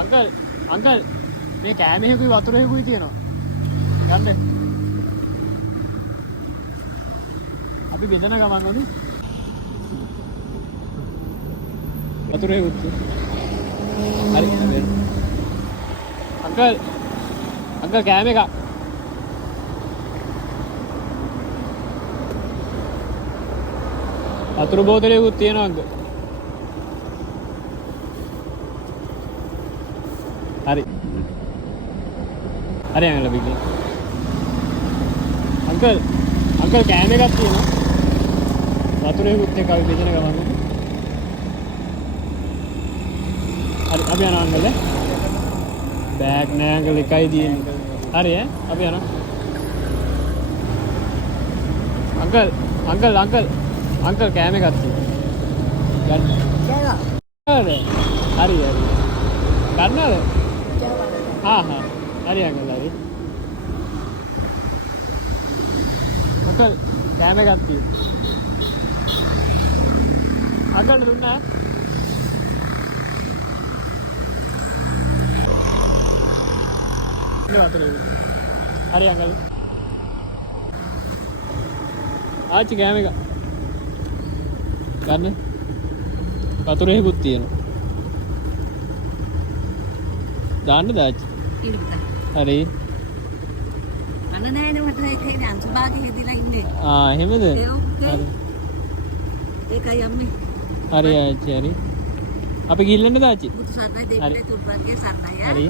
Uncle මේ කෑමෙකුයි වතුරෙකුයි තියෙනවා. ගන්න. අපි බෙදන ගමන් වලු වතුරෙකුත්. හරි නේද? අංකල් කෑම එක. වතුර බෝතලෙකුත් තියෙනවා අංකල්. හරි. හරි අංකල් බිග්ගේ. අංකල් කෑම එකක් තියෙනවා. වතුරෙකුත් එක අපි බෙදන ගමන් වලු. හරි අපි යනවා අංකල්. බෑග් නෑ අංකල් එකයි තියෙන්නේ. හරි ඈ අපි යනවා. අංකල් කෑම එකක් තියෙනවා. ගන්න. හරි. ගන්නවද? හරි අංකල් හරි. අංකල් කෑම එකක් තියෙනවා. අංකල්ට දුන්නා? හරි අංකල්. ආච්චි කෑම එක. ගන්න. වතුරේකුත් තියෙනවා. දාන්න දාච්චි. හරි. අන්න නෑනේ මට ඒකේ අංශභාගෙ හෙදිලා ඉන්නේ. එහෙමද? හරි. ඒකයි අම්මේ. හරි ආච්චි හරි. අපි ගිහින් ඉන්න දාච්චි. බුදු සරණයි දෙවියන් තුන්වන්ගේ සරණයි. හරි.